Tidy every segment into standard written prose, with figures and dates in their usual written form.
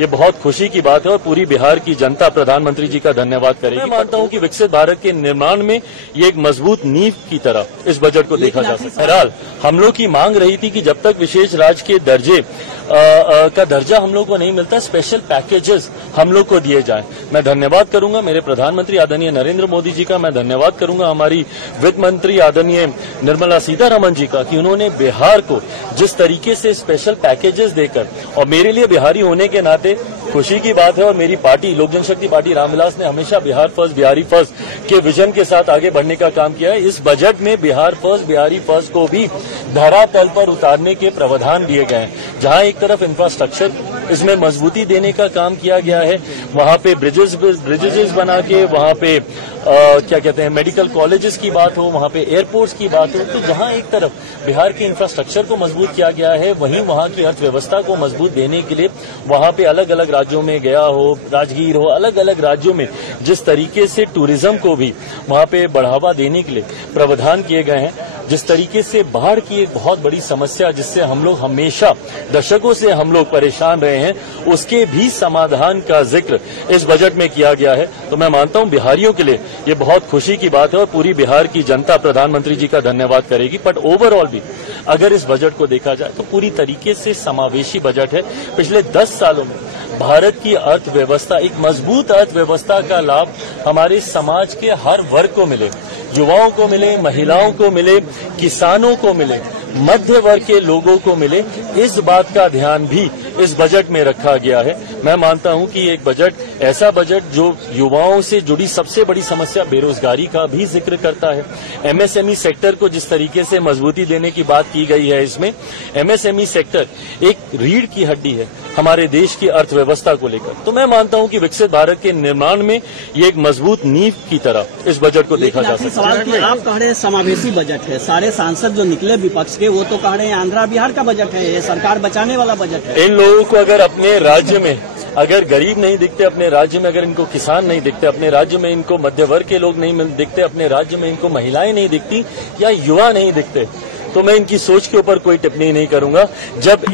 ये बहुत खुशी की बात है और पूरी बिहार की जनता प्रधानमंत्री जी का धन्यवाद करेगी। मैं मानता हूं कि विकसित भारत के निर्माण में ये एक मजबूत नींव की तरह इस बजट को देखा जा सकता है। बहरहाल हम लोग की मांग रही थी कि जब तक विशेष राज्य के दर्जे का दर्जा हम लोग को नहीं मिलता, स्पेशल पैकेजेस हम लोग को दिए जाए। मैं धन्यवाद करूंगा मेरे प्रधानमंत्री आदरणीय नरेंद्र मोदी जी का, मैं धन्यवाद करूंगा हमारी वित्त मंत्री आदरणीय निर्मला सीतारमण जी का कि उन्होंने बिहार को जिस तरीके से स्पेशल पैकेजेस देकर, और मेरे लिए बिहारी होने के नाते खुशी की बात है और मेरी पार्टी लोक जनशक्ति पार्टी रामविलास ने हमेशा बिहार फर्स्ट बिहारी फर्स्ट के विजन के साथ आगे बढ़ने का काम किया है। इस बजट में बिहार फर्स्ट बिहारी फर्स्ट को भी धरातल पर उतारने के प्रावधान दिए गए हैं। जहां एक तरफ इंफ्रास्ट्रक्चर इसमें मजबूती देने का काम किया गया है, वहां पे ब्रिजेस बना के, वहां पे क्या कहते हैं मेडिकल कॉलेजेस की बात हो, वहां पे एयरपोर्ट्स की बात हो, तो जहां एक तरफ बिहार के इंफ्रास्ट्रक्चर को मजबूत किया गया है, वहीं वहां की अर्थव्यवस्था को मजबूत देने के लिए वहां पे अलग अलग राज्यों में गया हो, राजगीर हो, अलग अलग राज्यों में जिस तरीके से टूरिज्म को भी वहां पे बढ़ावा देने के लिए प्रावधान किए गए हैं, जिस तरीके से बाढ़ की एक बहुत बड़ी समस्या जिससे हम लोग हमेशा दशकों से हम लोग परेशान रहे हैं, उसके भी समाधान का जिक्र इस बजट में किया गया है। तो मैं मानता हूं बिहारियों के लिए ये बहुत खुशी की बात है और पूरी बिहार की जनता प्रधानमंत्री जी का धन्यवाद करेगी। बट ओवरऑल भी अगर इस बजट को देखा जाए तो पूरी तरीके से समावेशी बजट है। पिछले 10 सालों में भारत की अर्थव्यवस्था, एक मजबूत अर्थव्यवस्था का लाभ हमारे समाज के हर वर्ग को मिले, युवाओं को मिले, महिलाओं को मिले, किसानों को मिले, मध्य वर्ग के लोगों को मिले, इस बात का ध्यान भी इस बजट में रखा गया है। मैं मानता हूं कि एक बजट, ऐसा बजट जो युवाओं से जुड़ी सबसे बड़ी समस्या बेरोजगारी का भी जिक्र करता है। एमएसएमई सेक्टर को जिस तरीके से मजबूती देने की बात की गई है, इसमें एमएसएमई सेक्टर एक रीढ़ की हड्डी है हमारे देश की अर्थव्यवस्था को लेकर। तो मैं मानता हूं कि विकसित भारत के निर्माण में ये एक मजबूत नींव की तरह इस बजट को देखा जा सकता है। आप कह रहे हैं समावेशी बजट है, सारे सांसद जो निकले विपक्ष के वो तो कह रहे हैं आंध्रा बिहार का बजट है, ये सरकार बचाने वाला बजट है। इन लोगों को अगर अपने राज्य में अगर गरीब नहीं दिखते, अपने राज्य में अगर इनको किसान नहीं दिखते, अपने राज्य में इनको मध्य वर्ग के लोग नहीं दिखते, अपने राज्य में इनको महिलाएं नहीं दिखती या युवा नहीं दिखते, तो मैं इनकी सोच के ऊपर कोई टिप्पणी नहीं करूंगा। जब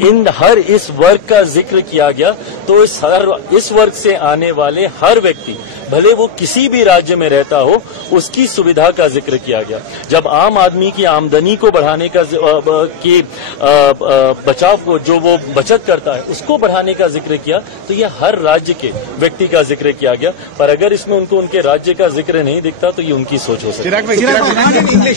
इस वर्ग का जिक्र किया गया तो इस वर्ग से आने वाले हर व्यक्ति, भले वो किसी भी राज्य में रहता हो, उसकी सुविधा का जिक्र किया गया। जब आम आदमी की आमदनी को बढ़ाने का बचाव को, जो वो बचत करता है, उसको बढ़ाने का जिक्र किया, तो ये हर राज्य के व्यक्ति का जिक्र किया गया। पर अगर इसमें उनको उनके राज्य का जिक्र नहीं दिखता तो ये उनकी सोच हो सकती है।